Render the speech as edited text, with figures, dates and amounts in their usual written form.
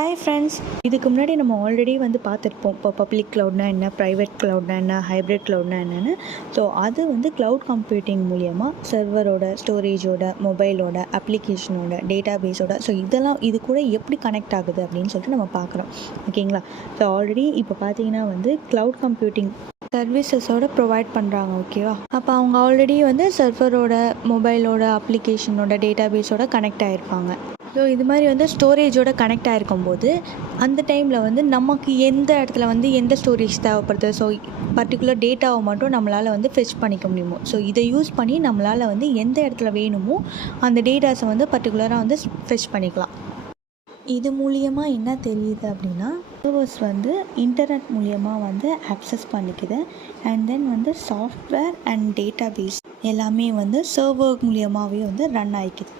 Hi friends, இதுக்கு முன்னாடி நம்ம ஆல்ரெடி வந்து பார்த்துருப்போம். இப்போ பப்ளிக் க்ளவுட்னா என்ன, ப்ரைவேட் க்ளவுட்னா என்ன, ஹைப்ரிட் க்ளவுட்னா என்னென்னு. ஸோ அது வந்து க்ளவுட் கம்ப்யூட்டிங் மூலிமா சர்வரோட, ஸ்டோரேஜோட, மொபைலோட, அப்ளிகேஷனோட, டேட்டா பேஸோட, ஸோ இது கூட எப்படி கனெக்ட் ஆகுது அப்படின்னு சொல்லிட்டு நம்ம பார்க்குறோம். ஓகேங்களா? ஸோ ஆல்ரெடி இப்போ பார்த்தீங்கன்னா வந்து க்ளவுட் கம்ப்யூட்டிங் சர்வீசஸோட ப்ரொவைட் பண்ணுறாங்க. ஓகேவா? அப்போ அவங்க ஆல்ரெடி வந்து சர்வரோட, மொபைலோட, அப்ளிகேஷனோட, டேட்டா பேஸோட கனெக்ட் ஆகிருப்பாங்க. ஸோ இது மாதிரி வந்து ஸ்டோரேஜோட கனெக்ட் ஆகிருக்கும்போது அந்த டைமில் வந்து நமக்கு எந்த இடத்துல வந்து எந்த ஸ்டோரேஜ் தேவைப்படுது, ஸோ பர்டிகுலர் டேட்டாவை மட்டும் நம்மளால் வந்து ஃபெச் பண்ணிக்க முடியுமோ, ஸோ இதை யூஸ் பண்ணி நம்மளால் வந்து எந்த இடத்துல வேணுமோ அந்த டேட்டாஸை வந்து பர்டிகுலராக வந்து ஃபெச் பண்ணிக்கலாம். இது மூலியமாக என்ன தெரியுது அப்படின்னா, சர்வர்ஸ் வந்து இன்டர்நெட் மூலியமாக வந்து ஆக்சஸ் பண்ணிக்குது. அண்ட் தென் வந்து சாஃப்ட்வேர் அண்ட் டேட்டா பேஸ் எல்லாமே வந்து சர்வர் மூலியமாகவே வந்து ரன் ஆகிக்குது.